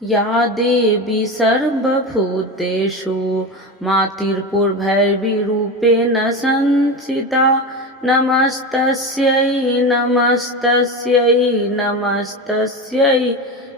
या देवी सर्वभूतेषु मातिर्पुरभैरवीरूपेण संस्थिता नमस्तस्यै नमस्तस्यै नमस्तस्यै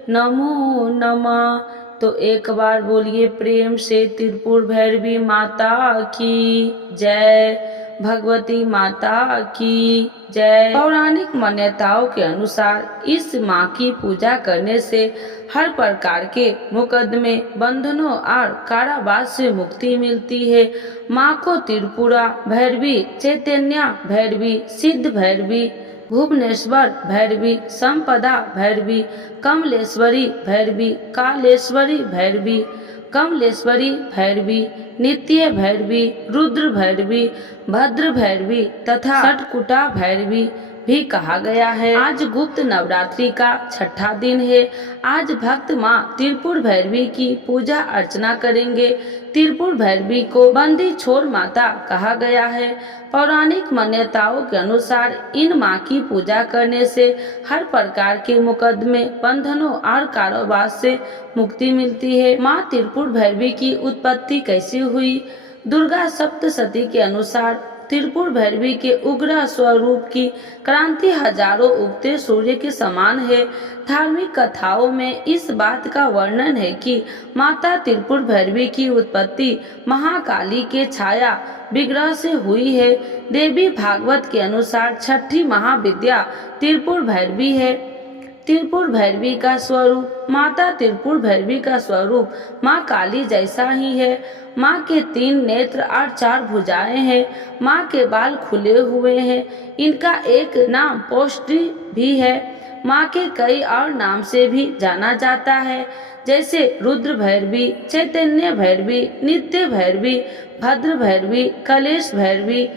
नमो नमः। तो एक बार बोलिए प्रेम से त्रिपुर भैरवी माता की जय, भगवती माता की जय। पौराणिक मान्यताओं के अनुसार इस माँ की पूजा करने से हर प्रकार के मुकदमे, बंधनों और कारावास से मुक्ति मिलती है। माँ को त्रिपुरा भैरवी, चैतन्य भैरवी, सिद्ध भैरवी, भुवनेश्वर भैरवी, संपदा भैरवी, कमलेश्वरी भैरवी, कालेश्वरी भैरवी, कमलेश्वरी भैरवी, नित्य भैरवी, रुद्र भैरवी, भद्र भैरवी तथा सटकुटा भैरवी भी कहा गया है। आज गुप्त नवरात्रि का छठा दिन है। आज भक्त माँ त्रिपुर भैरवी की पूजा अर्चना करेंगे। त्रिपुर भैरवी को बंदी छोर माता कहा गया है। पौराणिक मान्यताओं के अनुसार इन माँ की पूजा करने से हर प्रकार के मुकदमे, बंधनों और कारावास से मुक्ति मिलती है। माँ त्रिपुर भैरवी की उत्पत्ति कैसी हुई? दुर्गा सप्तशती के अनुसार त्रिपुर भैरवी के उग्र स्वरूप की क्रांति हजारों उगते सूर्य के समान है। धार्मिक कथाओं में इस बात का वर्णन है कि माता त्रिपुर भैरवी की उत्पत्ति महाकाली के छाया विग्रह से हुई है। देवी भागवत के अनुसार छठी महाविद्या त्रिपुर भैरवी है। त्रिपुर भैरवी का स्वरूप, माता त्रिपुर भैरवी का स्वरूप माँ काली जैसा ही है। माँ के 3 नेत्र और 4 भुजाएं हैं। माँ के बाल खुले हुए हैं। इनका एक नाम पोष्टी भी है। माँ के कई और नाम से भी जाना जाता है, जैसे रुद्र भैरवी, चैतन्य भैरवी, नित्य भैरवी, भद्र भैरवी, कलेश भैरवी,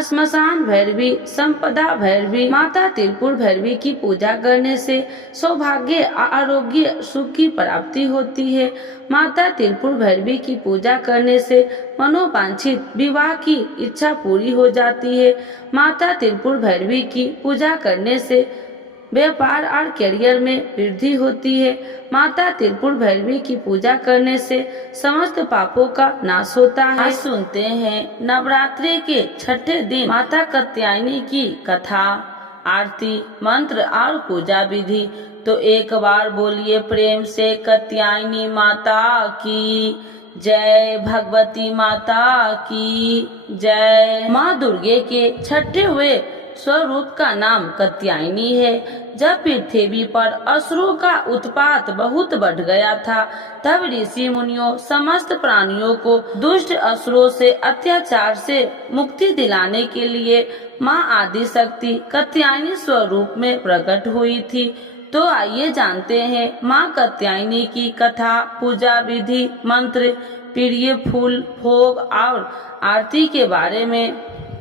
श्मशान भैरवी, संपदा भैरवी। माता त्रिपुर भैरवी की पूजा करने से सौभाग्य, आरोग्य, सुख की प्राप्ति होती है। माता त्रिपुर भैरवी की पूजा करने से मनोवांछित विवाह की इच्छा पूरी हो जाती है। माता त्रिपुर भैरवी की पूजा करने से व्यापार और करियर में वृद्धि होती है। माता त्रिपुर भैरवी की पूजा करने से समस्त पापों का नाश होता है। आज सुनते हैं नवरात्रि के छठे दिन माता कात्यायनी की कथा, आरती, मंत्र और पूजा विधि। तो एक बार बोलिए प्रेम से कात्यायनी माता की जय, भगवती माता की जय। माँ दुर्गे के छठे हुए स्वरूप का नाम कात्यायनी है। जब पृथ्वी पर असुरों का उत्पात बहुत बढ़ गया था, तब ऋषि मुनियों समस्त प्राणियों को दुष्ट असुरों से अत्याचार से मुक्ति दिलाने के लिए माँ आदि शक्ति कात्यायनी स्वरूप में प्रकट हुई थी। तो आइए जानते हैं माँ कात्यायनी की कथा, पूजा विधि, मंत्र, प्रिय फूल, भोग और आरती के बारे में।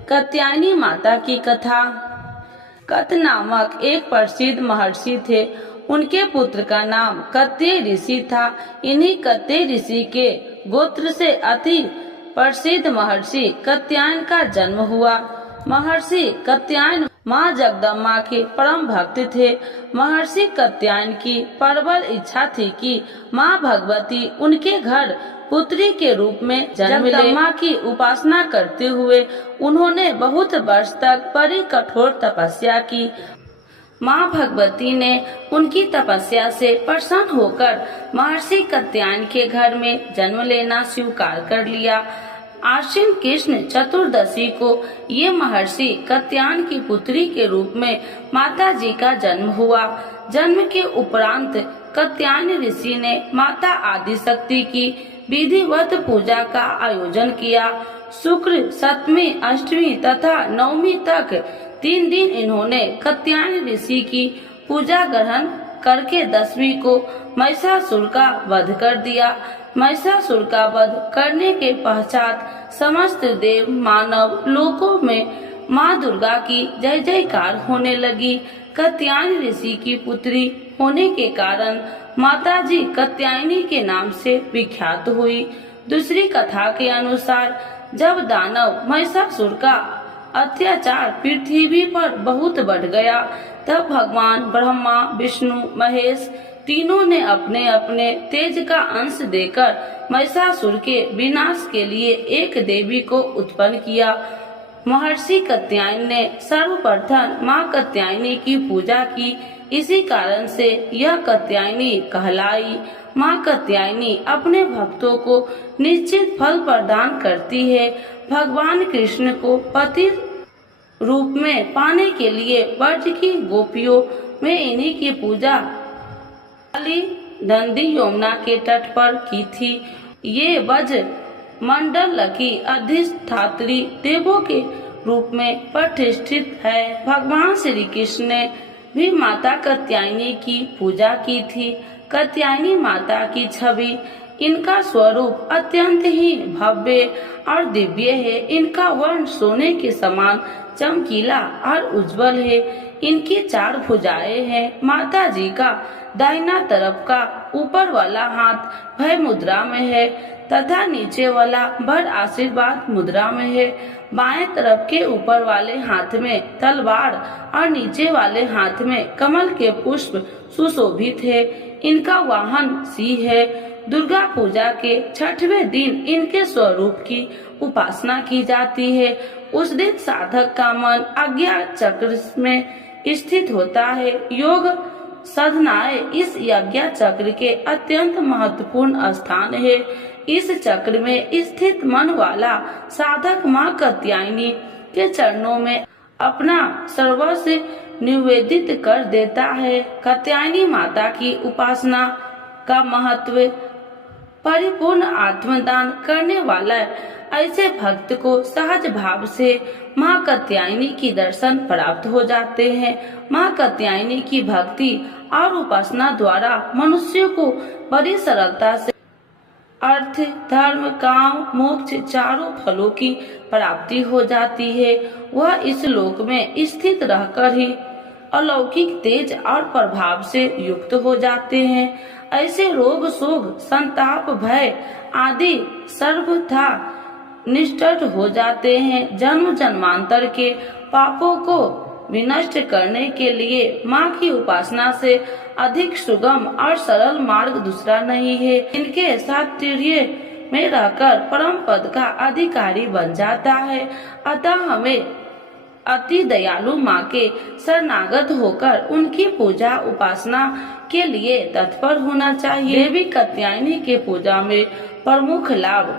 कात्यायनी माता की कथा। कत नामक एक प्रसिद्ध महर्षि थे। उनके पुत्र का नाम कत्य ऋषि था। इन्हीं कत्य ऋषि के गोत्र से अति प्रसिद्ध महर्षि कात्यायन का जन्म हुआ। महर्षि कात्यायन माँ जगदम्बा के परम भक्त थे। महर्षि कात्यायन की प्रबल इच्छा थी कि माँ भगवती उनके घर पुत्री के रूप में जन्म ले। जगदम्बा की उपासना करते हुए उन्होंने बहुत वर्ष तक बड़ी कठोर तपस्या की। माँ भगवती ने उनकी तपस्या से प्रसन्न होकर महर्षि कात्यायन के घर में जन्म लेना स्वीकार कर लिया। आश्विन कृष्ण चतुर्दशी को ये महर्षि कात्यायन की पुत्री के रूप में माता जी का जन्म हुआ। जन्म के उपरांत कात्यायन ऋषि ने माता आदि शक्ति की विधिवत पूजा का आयोजन किया। शुक्र, सप्तमी, अष्टमी तथा नवमी तक 3 दिन इन्होंने कात्यायन ऋषि की पूजा ग्रहण करके 10वीं को महिषासुर का वध कर दिया। महिषासुर का वध करने के पश्चात समस्त देव मानव लोकों में माँ दुर्गा की जय जयकार होने लगी। कात्यायन ऋषि की पुत्री होने के कारण माता जी कात्यायनी के नाम से विख्यात हुई। दूसरी कथा के अनुसार जब दानव महिषासुर का अत्याचार पृथ्वी पर बहुत बढ़ गया, तब भगवान ब्रह्मा, विष्णु, महेश तीनों ने अपने अपने तेज का अंश देकर महिषासुर के विनाश के लिए एक देवी को उत्पन्न किया। महर्षि कात्यायन ने सर्वप्रथम माँ कात्यायनी की पूजा की। इसी कारण से यह कात्यायनी कहलाई। माँ कात्यायनी अपने भक्तों को निश्चित फल प्रदान करती है। भगवान कृष्ण को पति रूप में पाने के लिए ब्रज की गोपियों में इन्हीं की पूजा काली नदी यमुना के तट पर की थी। ये ब्रज मंडल की अधिष्ठात्री देवों के रूप में प्रतिष्ठित है। भगवान श्री कृष्ण ने भी माता कात्यायनी की पूजा की थी। कात्यायनी माता की छवि, इनका स्वरूप अत्यंत ही भव्य और दिव्य है। इनका वर्ण सोने के समान चमकीला और उज्जवल है। इनकी 4 भुजाएं हैं। माता जी का दाहिना तरफ का ऊपर वाला हाथ भय मुद्रा में है तथा नीचे वाला वर आशीर्वाद मुद्रा में है। बाएं तरफ के ऊपर वाले हाथ में तलवार और नीचे वाले हाथ में कमल के पुष्प सुशोभित है। इनका वाहन सिंह है। दुर्गा पूजा के 6वें दिन इनके स्वरूप की उपासना की जाती है। उस दिन साधक का मन आज्ञा चक्र में स्थित होता है। योग साधनाएं इस यज्ञ चक्र के अत्यंत महत्वपूर्ण स्थान है। इस चक्र में स्थित मन वाला साधक माँ कात्यायनी के चरणों में अपना सर्वस्व निवेदित कर देता है। कात्यायनी माता की उपासना का महत्व परिपूर्ण आत्मदान करने वाला ऐसे भक्त को सहज भाव से माँ कात्यायनी की दर्शन प्राप्त हो जाते हैं। माँ कात्यायनी की भक्ति और उपासना द्वारा मनुष्य को बड़ी सरलता से अर्थ, धर्म, काम, मोक्ष 4 फलों की प्राप्ति हो जाती है। वह इस लोक में स्थित रहकर ही अलौकिक तेज और प्रभाव से युक्त हो जाते हैं। ऐसे रोग, शोक, संताप, भय आदि सर्वथा निष्ठ हो जाते हैं। जन्म जन्मांतर के पापों को विनष्ट करने के लिए माँ की उपासना से अधिक सुगम और सरल मार्ग दूसरा नहीं है। इनके सात्विर्य में रहकर परम पद का अधिकारी बन जाता है। अतः हमें अति दयालु माँ के शरणागत होकर उनकी पूजा उपासना के लिए तत्पर होना चाहिए। देवी कात्यायनी के पूजा में प्रमुख लाभ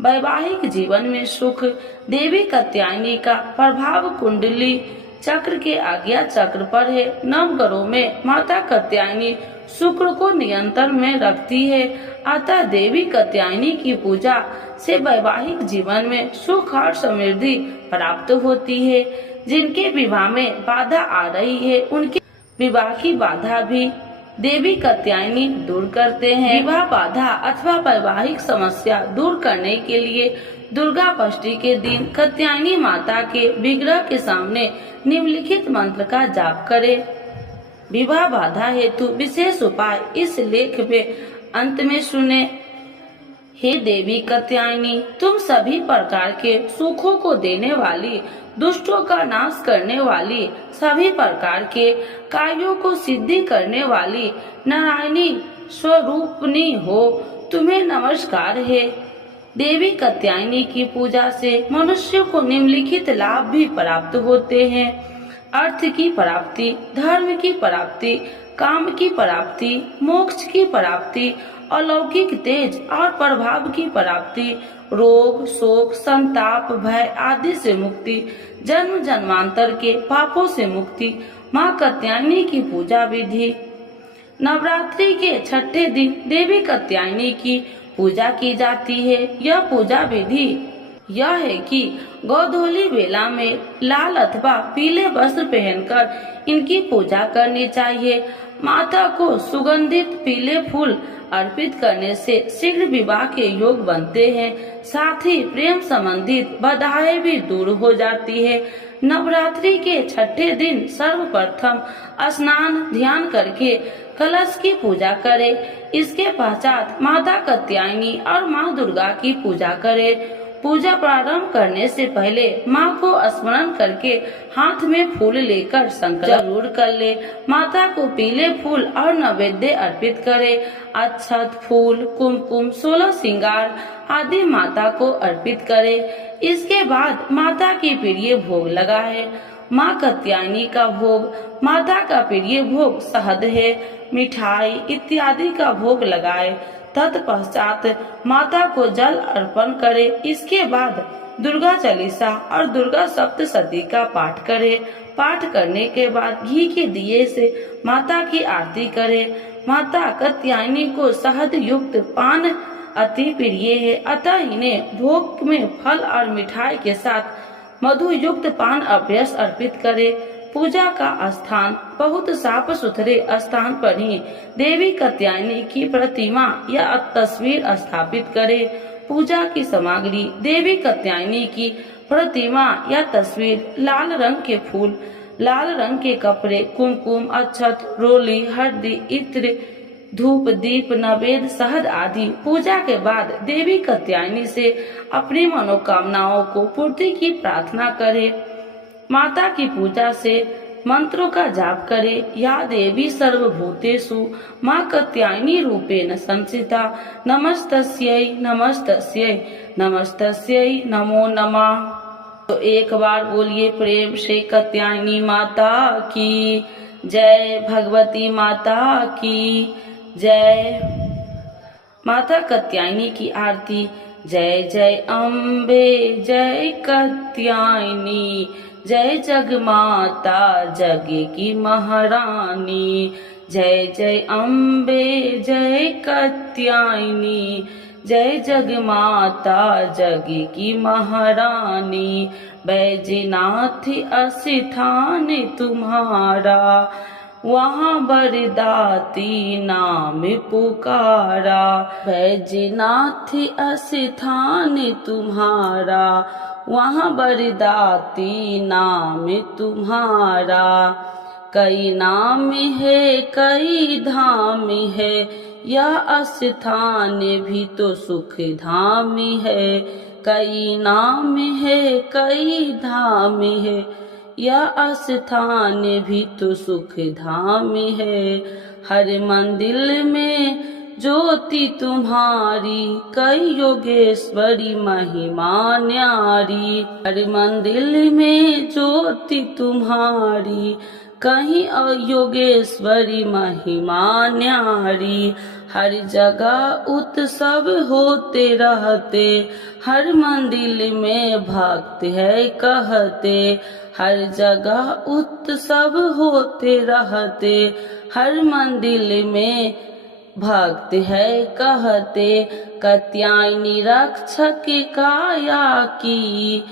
वैवाहिक जीवन में सुख। देवी कात्यायनी का प्रभाव कुंडली चक्र के आज्ञा चक्र पर है। नवग्रहों में माता कात्यायनी शुक्र को नियंत्रण में रखती है। अतः देवी कात्यायनी की पूजा से वैवाहिक जीवन में सुख और समृद्धि प्राप्त होती है। जिनके विवाह में बाधा आ रही है उनके विवाह की बाधा भी देवी कात्यायनी दूर करते हैं। विवाह बाधा अथवा वैवाहिक समस्या दूर करने के लिए दुर्गा षष्ठी के दिन कात्यायनी माता के विग्रह के सामने निम्नलिखित मंत्र का जाप करें। विवाह बाधा हेतु विशेष उपाय इस लेख में अंत में सुने। हे देवी कात्यायनी, तुम सभी प्रकार के सुखों को देने वाली, दुष्टों का नाश करने वाली, सभी प्रकार के कार्यों को सिद्धि करने वाली नारायणी स्वरूपनी हो। तुम्हें नमस्कार है। देवी कात्यायनी की पूजा से मनुष्य को निम्नलिखित लाभ भी प्राप्त होते हैं। अर्थ की प्राप्ति, धर्म की प्राप्ति, काम की प्राप्ति, मोक्ष की प्राप्ति, अलौकिक तेज और प्रभाव की प्राप्ति, रोग, शोक, संताप, भय आदि से मुक्ति, जन्म जन्मांतर के पापों से मुक्ति। माँ कात्यायनी की पूजा विधि। नवरात्रि के 6ठे दिन देवी कात्यायनी की पूजा की जाती है। यह पूजा विधि यह है कि गोधूली बेला में लाल अथवा पीले वस्त्र पहनकर इनकी पूजा करनी चाहिए। माता को सुगंधित पीले फूल अर्पित करने से शीघ्र विवाह के योग बनते हैं। साथ ही प्रेम संबंधित बाधाएं भी दूर हो जाती है। नवरात्रि के 6ठे दिन सर्वप्रथम स्नान ध्यान करके कलश की पूजा करें। इसके पश्चात माता कात्यायनी और माँ दुर्गा की पूजा करें। पूजा प्रारंभ करने से पहले माँ को स्मरण करके हाथ में फूल लेकर संकल्प जरूर कर ले। माता को पीले फूल और नैवेद्य अर्पित करे। अक्षत, फूल, कुमकुम, 16 श्रृंगार आदि माता को अर्पित करे। इसके बाद माता की प्रिय भोग लगाए। माँ कात्यायनी का भोग। माता का प्रिय भोग शहद है, मिठाई इत्यादि का भोग लगाए। तत्पश्चात माता को जल अर्पण करे। इसके बाद दुर्गा चालीसा और दुर्गा सप्तशती का पाठ करे। पाठ करने के बाद घी के दिए से माता की आरती करे। माता कात्यायनी को शहद युक्त पान अति प्रिय है, अतः इन्हें भोग में फल और मिठाई के साथ मधु युक्त पान अभ्यस अर्पित करे। पूजा का स्थान बहुत साफ सुथरे स्थान पर ही देवी कात्यायनी की प्रतिमा या तस्वीर स्थापित करे। पूजा की सामग्री देवी कात्यायनी की प्रतिमा या तस्वीर, लाल रंग के फूल, लाल रंग के कपड़े, कुमकुम, अक्षत, रोली, हल्दी, इत्र, धूप, दीप, नैवेद्य, शहद आदि। पूजा के बाद देवी कात्यायनी से अपनी मनोकामनाओं को पूर्ति की प्रार्थना करे। माता की पूजा से मंत्रों का जाप करे। या देवी सर्वभूतेषु माँ कात्यायनी रूपेण संस्थिता नमस्तस्यै नमस्तस्यै नमस्तस्यै नमो नमः। तो एक बार बोलिए प्रेम से कात्यायनी माता की जय, भगवती माता की जय। माता कात्यायनी की आरती। जय जय अम्बे जय कात्यायनी, जय जगमाता जग की महारानी। जय जय अम्बे जय कात्यायनी, जय जगमाता जग की महारानी। बैजनाथ स्थान तुम्हारा, वहाँ बरदाती नाम पुकारा। बैजनाथ स्थान तुम्हारा, वहाँ बरदाती नाम तुम्हारा। कई नाम है कई धाम है, यह स्थान भी तो सुख धाम है। कई नाम है कई धाम है, यह स्थान भी तो सुख धाम है। हर मंदिर में ज्योति तुम्हारी, कई योगेश्वरी महिमा न्यारी। हर मंदिर में ज्योति तुम्हारी, कहीं योगेश्वरी महिमा न्यारी। हर जगह उत्सव होते रहते, हर मंदिर में भक्त है कहते। हर जगह उत्सव होते रहते, हर मंदिर में भक्त है कहते। कात्यायनी रक्षक काया की,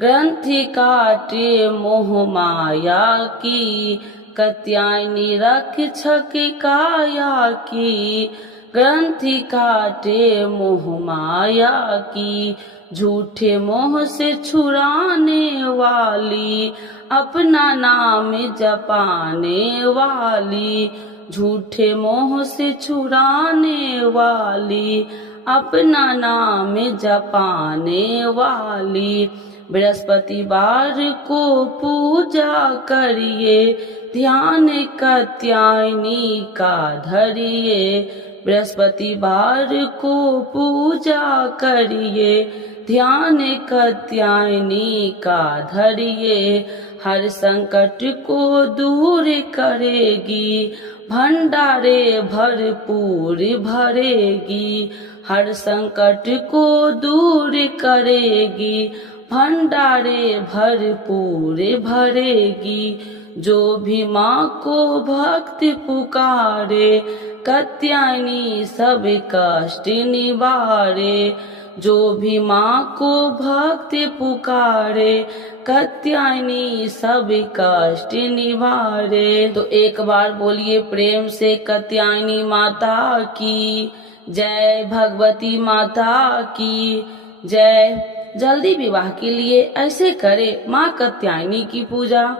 ग्रंथि काटे मोह माया की। कात्यायनी रक्षक काया की, ग्रंथि काटे मोह माया की। झूठे मोह से छुड़ाने वाली, अपना नाम जपाने वाली। झूठे मोह से छुड़ाने वाली, अपना नाम जपाने वाली। बृहस्पतिवार को पूजा करिए, ध्यान कात्यायनी का धरिए। बृहस्पतिवार को पूजा करिए, ध्यान कात्यायनी का धरिए। हर संकट को दूर करेगी, भंडारे भरपूर भरेगी। हर संकट को दूर करेगी, भंडारे भरपूर भरेगी। जो भी माँ को भक्त पुकारे, कात्यायनी सब कष्ट निवारे। जो भी माँ को भक्त पुकारे, कात्यायनी सब कष्ट निवारे। तो एक बार बोलिए प्रेम से कात्यायनी माता की जय, भगवती माता की जय। जल्दी विवाह के लिए ऐसे करे माँ कात्यायनी की पूजा।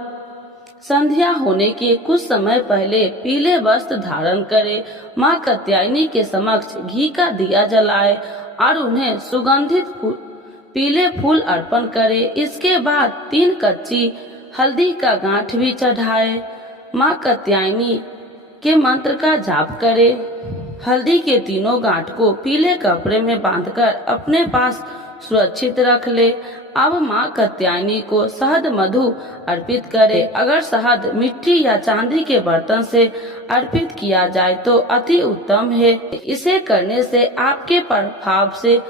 संध्या होने के कुछ समय पहले पीले वस्त्र धारण करे, माँ कात्यायनी के समक्ष घी का दिया जलाए और उन्हें सुगंधित पीले फूल अर्पण करे। इसके बाद 3 कच्ची हल्दी का गांठ भी चढ़ाए। माँ कात्यायनी के मंत्र का जाप करे। हल्दी के तीनों गांठ को पीले कपड़े में बांधकर अपने पास सुरक्षित रख ले। अब माँ कात्यायनी को शहद मधु अर्पित करे। अगर शहद मिट्टी या चांदी के बर्तन से अर्पित किया जाए तो अति उत्तम है। इसे करने से आपके प्रभाव से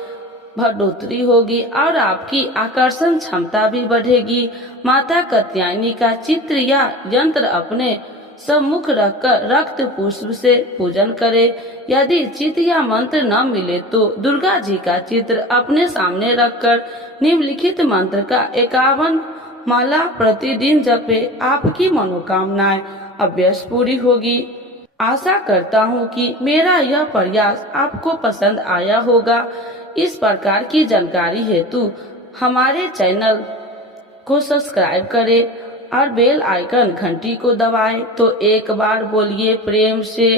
बढ़ोतरी होगी और आपकी आकर्षण क्षमता भी बढ़ेगी। माता कात्यायनी का चित्र या यंत्र अपने सम्मुख रखकर रक्त पुष्प से पूजन करे। यदि चित्र या मंत्र न मिले तो दुर्गा जी का चित्र अपने सामने रखकर निम्नलिखित मंत्र का 51 माला प्रतिदिन जपे। आपकी मनोकामनाएं अवश्य पूरी होगी। आशा करता हूँ कि मेरा यह प्रयास आपको पसंद आया होगा। इस प्रकार की जानकारी हेतु हमारे चैनल को सब्सक्राइब करें और बेल आइकन घंटी को दबाएं। तो एक बार बोलिए प्रेम से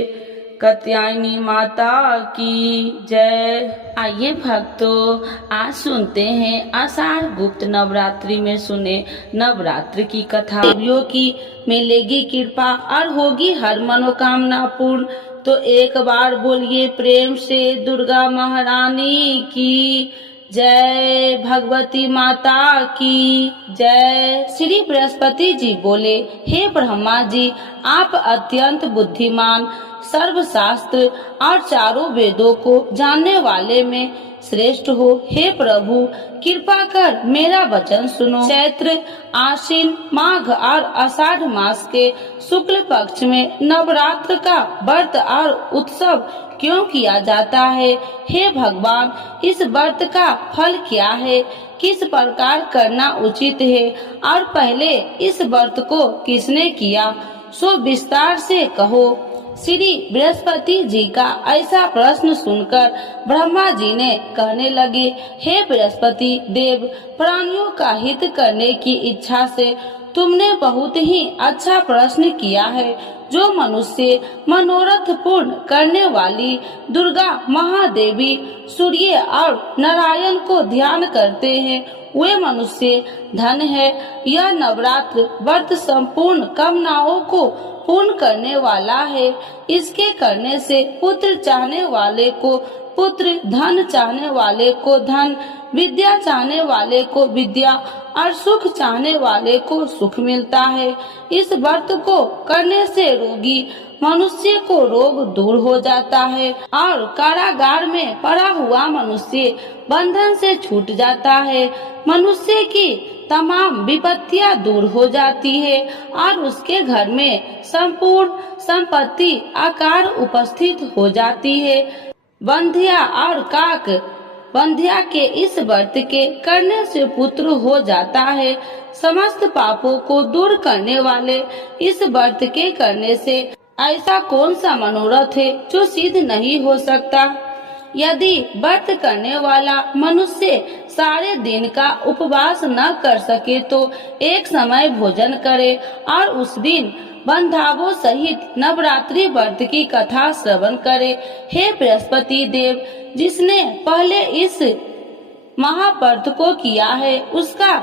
कात्यायनी माता की जय। आइए भक्तों, आज सुनते हैं आषाढ़ गुप्त नवरात्रि में सुने नवरात्रि की कथा। देवियों की मिलेगी कृपा और होगी हर मनोकामना पूर्ण। तो एक बार बोलिए प्रेम से दुर्गा महारानी की जय, भगवती माता की जय। श्री बृहस्पति जी बोले, हे ब्रह्मा जी, आप अत्यंत बुद्धिमान, सर्वशास्त्र और चारों वेदों को जानने वाले में श्रेष्ठ हो। हे प्रभु, कृपा कर मेरा वचन सुनो। चैत्र, आश्विन, माघ और आषाढ़ मास के शुक्ल पक्ष में नवरात्र का व्रत और उत्सव क्यों किया जाता है? हे भगवान, इस व्रत का फल क्या है? किस प्रकार करना उचित है? और पहले इस व्रत को किसने किया, सो विस्तार से कहो। श्री बृहस्पति जी का ऐसा प्रश्न सुनकर ब्रह्मा जी ने कहने लगे, हे बृहस्पति देव, प्राणियों का हित करने की इच्छा से तुमने बहुत ही अच्छा प्रश्न किया है। जो मनुष्य मनोरथ पूर्ण करने वाली दुर्गा महादेवी, सूर्य और नारायण को ध्यान करते हैं, वे मनुष्य धन है। यह नवरात्र व्रत संपूर्ण कामनाओं को पूर्ण करने वाला है। इसके करने से पुत्र चाहने वाले को पुत्र, धन चाहने वाले को धन, विद्या चाहने वाले को विद्या और सुख चाहने वाले को सुख मिलता है। इस व्रत को करने से रोगी मनुष्य को रोग दूर हो जाता है और कारागार में पड़ा हुआ मनुष्य बंधन से छूट जाता है। मनुष्य की तमाम विपत्तियां दूर हो जाती है और उसके घर में संपूर्ण संपत्ति आकार उपस्थित हो जाती है। बंधिया और काक बंधिया के इस व्रत के करने से पुत्र हो जाता है। समस्त पापों को दूर करने वाले इस व्रत के करने से ऐसा कौन सा मनोरथ है जो सिद्ध नहीं हो सकता? यदि व्रत करने वाला मनुष्य सारे दिन का उपवास न कर सके तो एक समय भोजन करे और उस दिन बंधावों सहित नवरात्रि व्रत की कथा श्रवण करे। हे बृहस्पति देव, जिसने पहले इस महाव्रत को किया है, उसका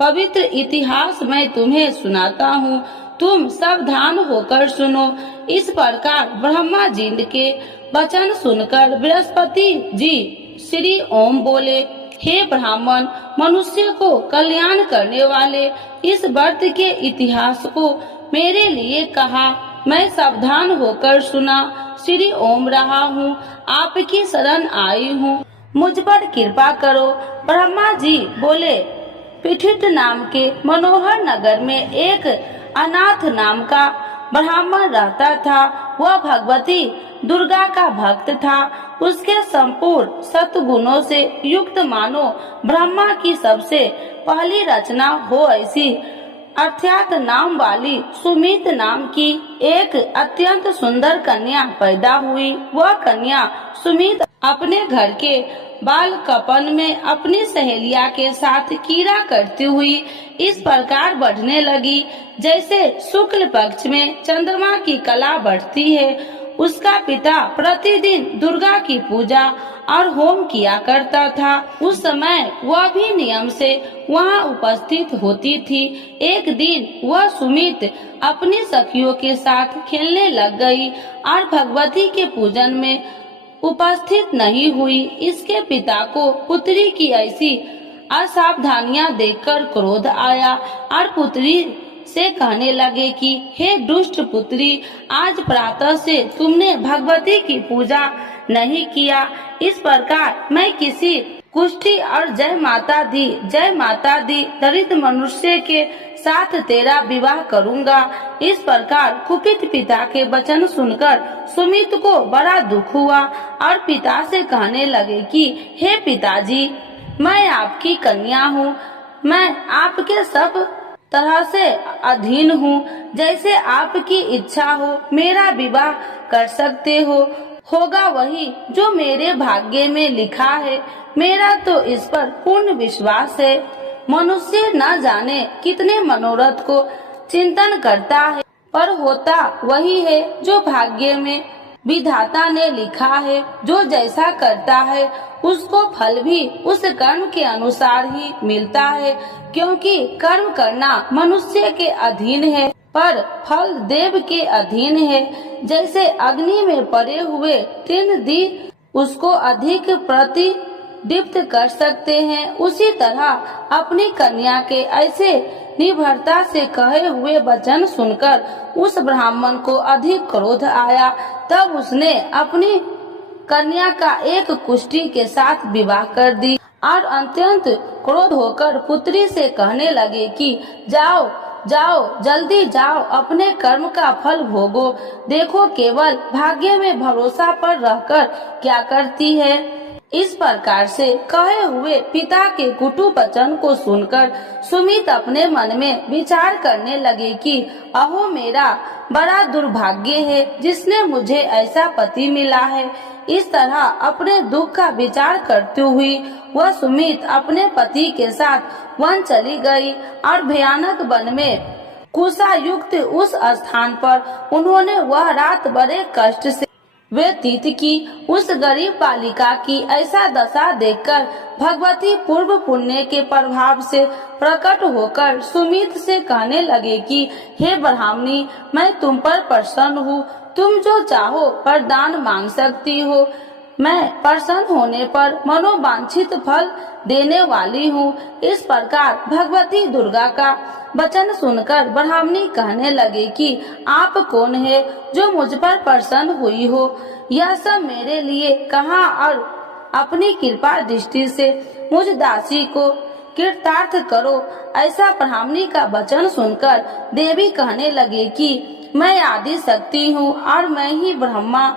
पवित्र इतिहास मैं तुम्हें सुनाता हूँ। तुम सावधान होकर सुनो। इस प्रकार ब्रह्मा जी के वचन सुनकर बृहस्पति जी श्री ओम बोले, हे ब्राह्मण, मनुष्य को कल्याण करने वाले इस व्रत के इतिहास को मेरे लिए कहा। मैं सावधान होकर सुना। श्री ओम रहा हूँ, आपकी शरण आई हूँ, मुझ पर कृपा करो। ब्रह्मा जी बोले, पीठित नाम के मनोहर नगर में एक अनाथ नाम का ब्राह्मण रहता था। वह भगवती दुर्गा का भक्त था। उसके संपूर्ण सत्गुणों से युक्त मानो ब्रह्मा की सबसे पहली रचना हो ऐसी अर्थात नाम वाली सुमित नाम की एक अत्यंत सुंदर कन्या पैदा हुई। वह कन्या सुमित अपने घर के बाल कपन में अपनी सहेलिया के साथ कीड़ा करती हुई इस प्रकार बढ़ने लगी जैसे शुक्ल पक्ष में चंद्रमा की कला बढ़ती है। उसका पिता प्रतिदिन दुर्गा की पूजा और होम किया करता था। उस समय वह भी नियम से वहाँ उपस्थित होती थी। एक दिन वह सुमित अपनी सखियों के साथ खेलने लग गई और भगवती के पूजन में उपस्थित नहीं हुई। इसके पिता को पुत्री की ऐसी असावधानियां देखकर क्रोध आया और पुत्री से कहने लगे कि हे दुष्ट पुत्री, आज प्रातः से तुमने भगवती की पूजा नहीं किया। इस प्रकार मैं किसी कुष्ठी और जय माता दी दरिद्र मनुष्य के साथ तेरा विवाह करूंगा। इस प्रकार कुपित पिता के वचन सुनकर सुमित को बड़ा दुख हुआ और पिता से कहने लगे कि हे पिताजी, मैं आपकी कन्या हूँ, मैं आपके सब तरह से अधीन हूँ। जैसे आपकी इच्छा हो मेरा विवाह कर सकते हो। होगा वही जो मेरे भाग्य में लिखा है। मेरा तो इस पर पूर्ण विश्वास है। मनुष्य न जाने कितने मनोरथ को चिंतन करता है, पर होता वही है जो भाग्य में विधाता ने लिखा है। जो जैसा करता है उसको फल भी उस कर्म के अनुसार ही मिलता है, क्योंकि कर्म करना मनुष्य के अधीन है पर फल देव के अधीन है। जैसे अग्नि में पड़े हुए तीन दी उसको अधिक प्रतिदीप्त कर सकते हैं, उसी तरह अपनी कन्या के ऐसे निर्भरता से कहे हुए वचन सुनकर उस ब्राह्मण को अधिक क्रोध आया। तब उसने अपनी कन्या का एक कुष्ठी के साथ विवाह कर दी और अत्यंत क्रोध होकर पुत्री से कहने लगे कि जाओ जल्दी जाओ, अपने कर्म का फल भोगो। देखो केवल भाग्य में भरोसा पर रहकर क्या करती है। इस प्रकार से कहे हुए पिता के कुटु वचन को सुनकर सुमित अपने मन में विचार करने लगे कि अहो, मेरा बड़ा दुर्भाग्य है जिसने मुझे ऐसा पति मिला है। इस तरह अपने दुख का विचार करते हुए वह सुमित अपने पति के साथ वन चली गई और भयानक वन में कुशा युक्त उस स्थान पर उन्होंने वह रात बड़े कष्ट से व्यतीत की। उस गरीब बालिका की ऐसा दशा देखकर भगवती पूर्व पुण्य के प्रभाव से प्रकट होकर सुमित से कहने लगे कि हे ब्राह्मणी, मैं तुम पर प्रसन्न हूँ। तुम जो चाहो वरदान मांग सकती हो। मैं प्रसन्न होने पर मनोवांछित फल देने वाली हूँ। इस प्रकार भगवती दुर्गा का वचन सुनकर ब्राह्मणी कहने लगे कि आप कौन है जो मुझ पर प्रसन्न हुई हो। यह सब मेरे लिए कहा और अपनी कृपा दृष्टि से मुझ दासी को कृतार्थ करो। ऐसा ब्राह्मणी का वचन सुनकर देवी कहने लगे कि मैं आदि शक्ति हूँ और मैं ही ब्रह्मा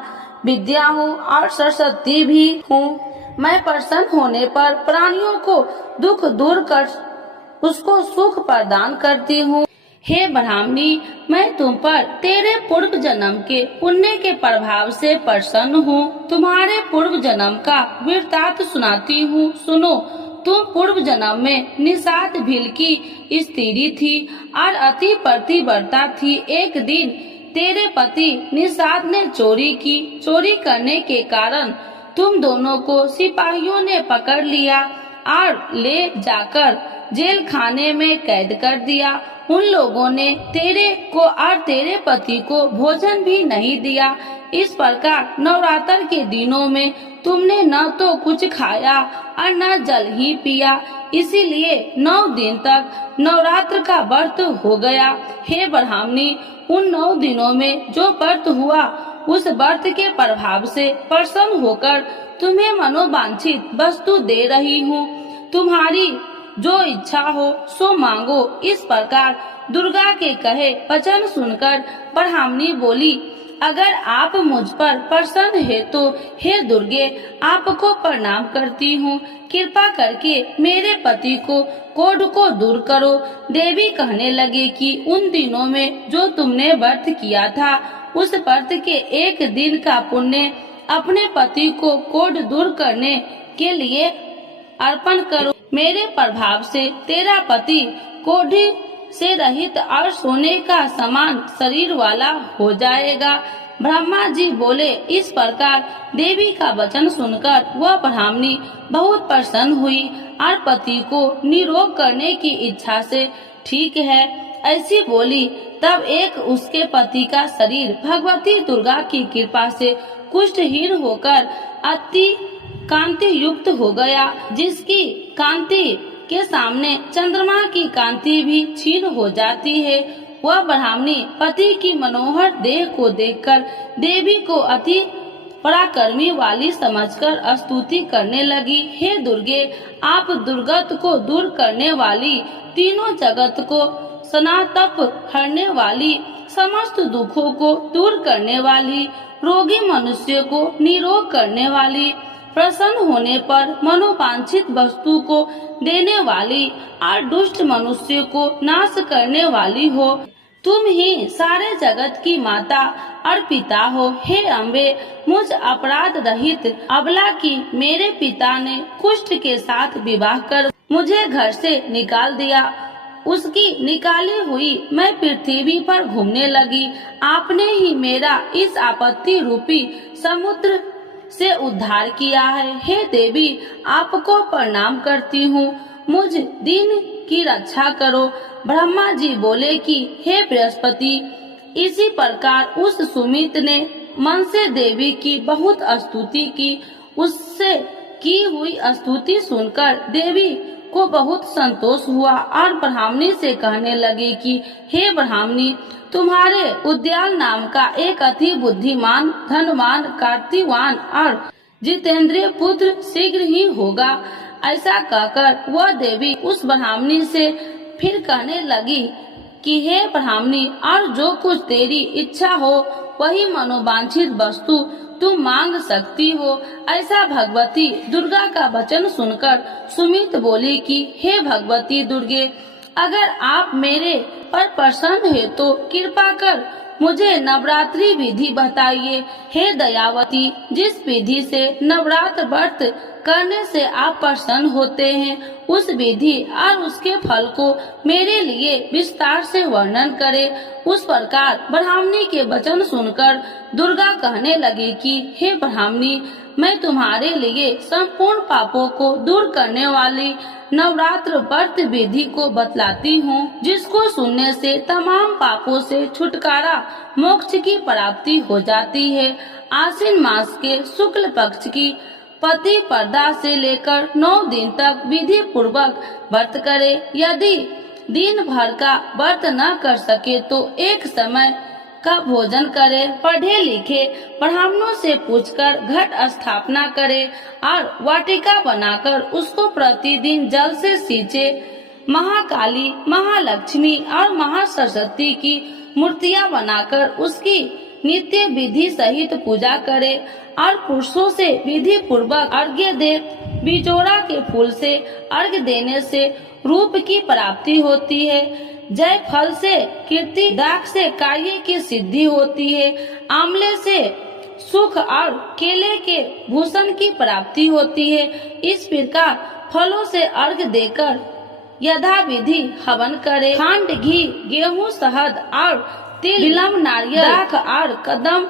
विद्या हूँ और सरस्वती भी हूँ। मैं प्रसन्न होने पर प्राणियों को दुख दूर कर उसको सुख प्रदान करती हूँ। हे ब्राह्मणी, मैं तुम पर तेरे पूर्व जन्म के पुण्य के प्रभाव से प्रसन्न हूँ। तुम्हारे पूर्व जन्म का वृत्तांत सुनाती हूँ, सुनो। तुम पूर्व जन्म में निषाद भील की स्त्री थी और अति पतिव्रता थी। एक दिन तेरे पति निषाद ने चोरी की। चोरी करने के कारण तुम दोनों को सिपाहियों ने पकड़ लिया और ले जाकर जेल खाने में कैद कर दिया। उन लोगों ने तेरे को और तेरे पति को भोजन भी नहीं दिया। इस प्रकार नवरात्र के दिनों में तुमने न तो कुछ खाया और न जल ही पिया, इसीलिए 9 दिन तक नवरात्र का व्रत हो गया। हे ब्राह्मणी, उन 9 दिनों में जो व्रत हुआ उस व्रत के प्रभाव से प्रसन्न होकर तुम्हें मनोवांछित वस्तु दे रही हूँ। तुम्हारी जो इच्छा हो सो मांगो। इस प्रकार दुर्गा के कहे वचन सुनकर ब्राह्मणी बोली, अगर आप मुझ पर प्रसन्न है तो हे दुर्गे, आपको प्रणाम करती हूँ। कृपा करके मेरे पति को कोढ़ को दूर करो। देवी कहने लगे कि उन दिनों में जो तुमने व्रत किया था उस व्रत के एक दिन का पुण्य अपने पति को कोढ़ दूर करने के लिए अर्पण करो। मेरे प्रभाव से तेरा पति कोढ़ी से रहित और सोने का समान शरीर वाला हो जाएगा। ब्रह्मा जी बोले। इस प्रकार देवी का वचन सुनकर वह ब्राह्मणी बहुत प्रसन्न हुई और पति को निरोग करने की इच्छा से ठीक है ऐसी बोली। तब एक उसके पति का शरीर भगवती दुर्गा की कृपा से कुष्ठहीन होकर अति कांति युक्त हो गया, जिसकी कांति के सामने चंद्रमा की कांति भी क्षीण हो जाती है। वह ब्राह्मणी पति की मनोहर देह को देखकर देवी को अति पराक्रमी वाली समझकर स्तुति करने लगी। हे दुर्गे, आप दुर्गत को दूर करने वाली, तीनों जगत को सनातप हरने वाली, समस्त दुखों को दूर करने वाली, रोगी मनुष्य को निरोग करने वाली, प्रसन्न होने पर मनोवांछित वस्तु को देने वाली और दुष्ट मनुष्य को नाश करने वाली हो। तुम ही सारे जगत की माता और पिता हो। हे अम्बे, मुझ अपराध रहित अबला की मेरे पिता ने कुष्ठ के साथ विवाह कर मुझे घर से निकाल दिया। उसकी निकाली हुई मैं पृथ्वी पर घूमने लगी। आपने ही मेरा इस आपत्ति रूपी समुद्र से उद्धार किया है। हे देवी, आपको प्रणाम करती हूँ, मुझ दिन की रक्षा करो। ब्रह्मा जी बोले कि हे बृहस्पति, इसी प्रकार उस सुमित ने मन से देवी की बहुत स्तुति की। उससे की हुई स्तुति सुनकर देवी को बहुत संतोष हुआ और ब्राह्मणी से कहने लगी कि हे ब्राह्मणी, तुम्हारे उद्याल नाम का एक अति बुद्धिमान, धनवान, कार्तिवान और जितेंद्रिय पुत्र शीघ्र ही होगा। ऐसा कहकर वह देवी उस ब्राह्मणी से फिर कहने लगी कि हे ब्राह्मणी, और जो कुछ तेरी इच्छा हो वही मनोवांछित वस्तु तुम मांग सकती हो। ऐसा भगवती दुर्गा का वचन सुनकर सुमित बोली कि हे भगवती दुर्गे, अगर आप मेरे पर प्रसन्न है तो कृपा कर मुझे नवरात्रि विधि बताइए। हे दयावती, जिस विधि से नवरात्र व्रत करने से आप प्रसन्न होते हैं, उस विधि और उसके फल को मेरे लिए विस्तार से वर्णन करें। उस प्रकार ब्राह्मणी के वचन सुनकर दुर्गा कहने लगी कि हे ब्राह्मणी, मैं तुम्हारे लिए संपूर्ण पापों को दूर करने वाली नवरात्र व्रत विधि को बतलाती हूँ, जिसको सुनने से तमाम पापों से छुटकारा, मोक्ष की प्राप्ति हो जाती है। आश्विन मास के शुक्ल पक्ष की प्रतिपदा से लेकर 9 दिन तक विधि पूर्वक व्रत करे। यदि दिन भर का व्रत न कर सके तो एक समय का भोजन करे। पढ़े लिखे ब्राह्मणों से पूछकर घट स्थापना करे और वाटिका बनाकर उसको प्रतिदिन जल से सींचे। महाकाली, महालक्ष्मी और महासरस्वती की मूर्तियां बनाकर उसकी नित्य विधि सहित पूजा करे और पुरुषों से विधि पूर्वक अर्घ्य दे। बिजोड़ा के फूल से अर्घ्य देने से रूप की प्राप्ति होती है। जय फल से कीर्ति, दाख से कार्य की सिद्धि होती है। आंवले से सुख और केले के भूषण की प्राप्ति होती है। इस प्रकार फलों से अर्घ्य देकर यथा विधि हवन करे। खंड, घी, गेहूं, शहद और तिल, बिल्व, नारियल, दाख और कदम,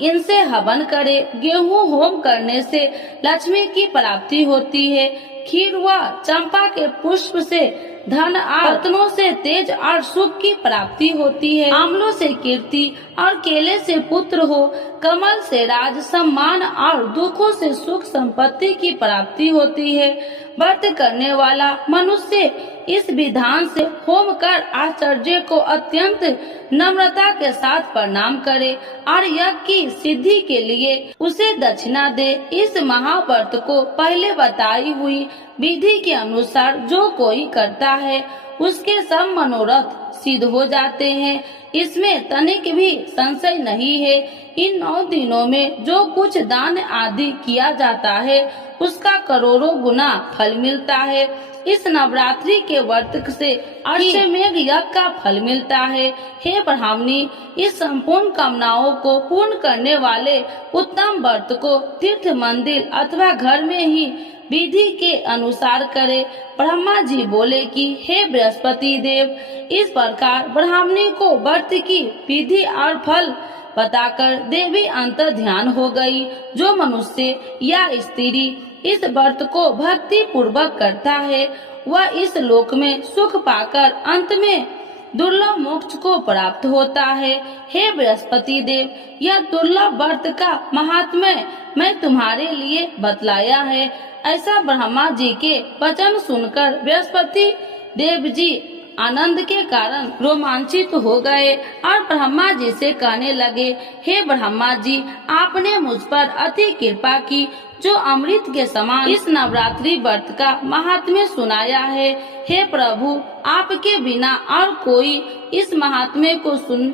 इनसे हवन करे। गेहूं होम करने से लक्ष्मी की प्राप्ति होती है। खीर व चंपा के पुष्प से धन और रत्नों से तेज और सुख की प्राप्ति होती है। आंवलों से कीर्ति और केले से पुत्र हो। कमल से राज, सम्मान और दुखों से सुख संपत्ति की प्राप्ति होती है। व्रत करने वाला मनुष्य इस विधान से होम कर आचार्य को अत्यंत नम्रता के साथ प्रणाम करे और यज्ञ की सिद्धि के लिए उसे दक्षिणा दे। इस महाव्रत को पहले बताई हुई विधि के अनुसार जो कोई करता है उसके सब मनोरथ सिद्ध हो जाते हैं। इसमें तनिक भी संशय नहीं है। इन 9 दिनों में जो कुछ दान आदि किया जाता है उसका करोड़ों गुना फल मिलता है। इस नवरात्रि के व्रत से अश्वमेध यज्ञ का फल मिलता है। हे ब्राह्मणी, इस संपूर्ण कामनाओं को पूर्ण करने वाले उत्तम व्रत को तीर्थ, मंदिर अथवा घर में ही विधि के अनुसार करे। ब्रह्मा जी बोले कि हे बृहस्पति देव, इस प्रकार ब्राह्मणी को व्रत की विधि और फल बताकर देवी अंतर ध्यान हो गई। जो मनुष्य या स्त्री इस व्रत को भक्ति पूर्वक करता है वह इस लोक में सुख पाकर अंत में दुर्लभ मोक्ष को प्राप्त होता है। हे बृहस्पति देव, यह दुर्लभ व्रत का महात्म्य मैं तुम्हारे लिए बतलाया है। ऐसा ब्रह्मा जी के वचन सुनकर बृहस्पति देव जी आनंद के कारण रोमांचित हो गए और ब्रह्मा जी से कहने लगे, हे ब्रह्मा जी, आपने मुझ पर अति कृपा की जो अमृत के समान इस नवरात्रि व्रत का महात्म्य सुनाया है। हे प्रभु, आपके बिना और कोई इस महात्म्य को सुन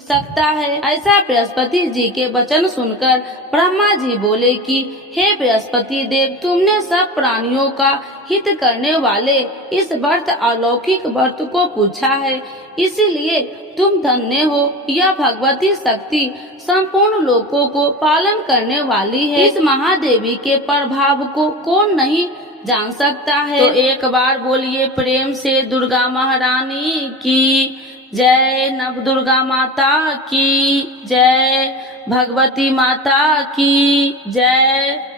सकता है। ऐसा बृहस्पति जी के वचन सुनकर ब्रह्मा जी बोले कि हे बृहस्पति देव, तुमने सब प्राणियों का हित करने वाले इस व्रत अलौकिक व्रत को पूछा है, इसीलिए तुम धन्य हो। यह भगवती शक्ति संपूर्ण लोकों को पालन करने वाली है। इस महादेवी के प्रभाव को कौन नहीं जान सकता है। तो एक बार बोलिए प्रेम से दुर्गा महारानी की जय, नव दुर्गा माता की जय, भगवती माता की जय।